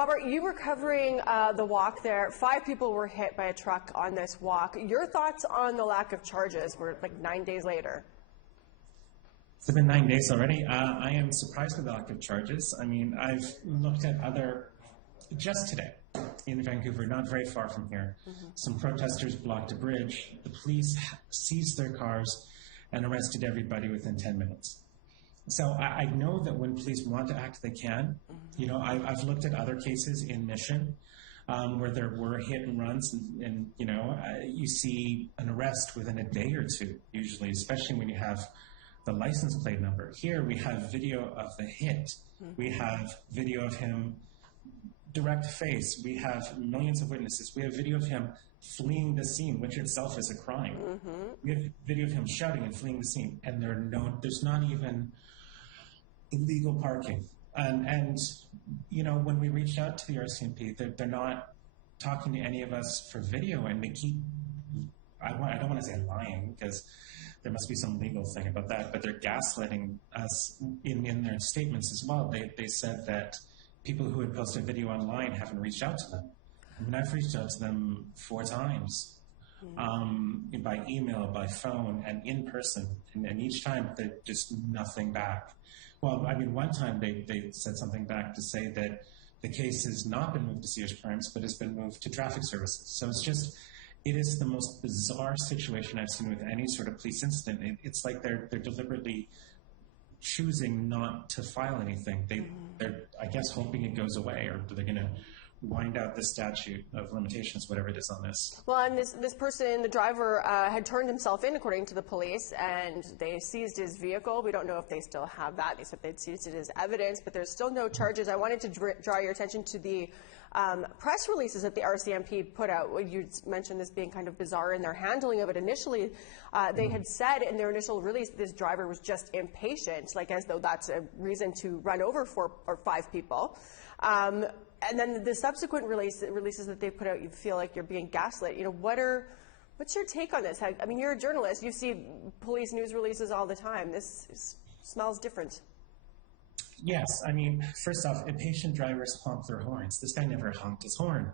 Robert, you were covering the walk there. 5 people were hit by a truck on this walk. Your thoughts on the lack of charges? We're like 9 days later. It's been 9 days already. I am surprised with the lack of charges. I mean, I've looked at just today in Vancouver, not very far from here, some protesters blocked a bridge. The police seized their cars and arrested everybody within 10 minutes. So I know that when police want to act, they can. You know, I've looked at other cases in Mission where there were hit and runs, and you know, you see an arrest within a day or two, usually, especially when you have the license plate number. Here we have video of the hit. We have video of him direct face. We have millions of witnesses. We have video of him fleeing the scene, which itself is a crime. We have video of him shouting and fleeing the scene, and there's not even illegal parking. And you know, when we reached out to the RCMP, they're not talking to any of us for video, and they keep, I don't want to say lying, because there must be some legal thing about that, but they're gaslighting us in their statements as well. They said that people who had posted video online haven't reached out to them. I mean, I've reached out to them 4 times, by email, by phone, and in person, and each time they just nothing back. Well, I mean, one time they said something back to say that the case has not been moved to serious crimes, but has been moved to traffic services. So it is the most bizarre situation I've seen with any sort of police incident. It's like they're deliberately choosing not to file anything. They're, I guess, hoping it goes away, or they're going to wind out the statute of limitations, whatever it is on this. Well, and this person, the driver, had turned himself in, according to the police, and they seized his vehicle. We don't know if they still have that. They said they'd seized it as evidence, but there's still no charges. I wanted to draw your attention to the press releases that the RCMP put out. You mentioned this being kind of bizarre in their handling of it. Initially, they had said in their initial release this driver was just impatient, like as though that's a reason to run over 4 or 5 people. And then the subsequent releases that they put out, you feel like you're being gaslit. You know, what's your take on this? I mean, you're a journalist. You see police news releases all the time. This smells different. Yes, I mean, first off, impatient drivers honk their horns. This guy never honked his horn.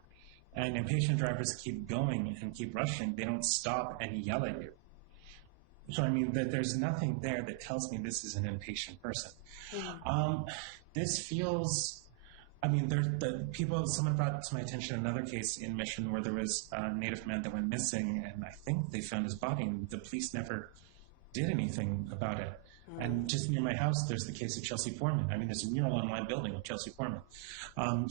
And impatient drivers keep going and keep rushing. They don't stop and yell at you. So, I mean, there's nothing there that tells me this is an impatient person. This feels... I mean, someone brought to my attention another case in Mission where there was a Native man that went missing, and I think they found his body, and the police never did anything about it. And just near my house, there's the case of Chelsea Foreman. I mean, there's a mural on my building of Chelsea Foreman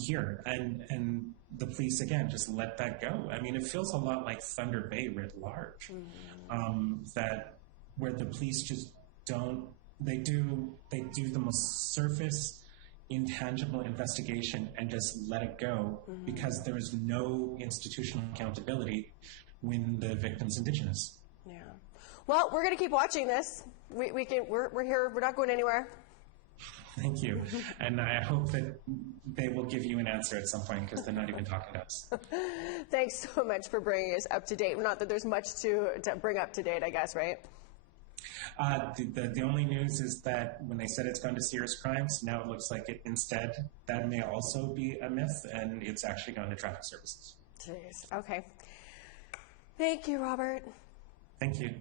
here, and the police, again, just let that go. I mean, it feels a lot like Thunder Bay writ large, where the police just don't, they do the most surface, intangible investigation and just let it go because there is no institutional accountability when the victim's Indigenous. Yeah. Well, we're going to keep watching this. We're here. We're not going anywhere. Thank you. And I hope that they will give you an answer at some point, because they're not even talking to us. Thanks so much for bringing us up to date. Not that there's much to bring up to date, I guess, right? The only news is that when they said it's gone to serious crimes, now it looks like it instead, that may also be a myth, and it's actually gone to traffic services. Jeez. Okay. Thank you, Robert. Thank you.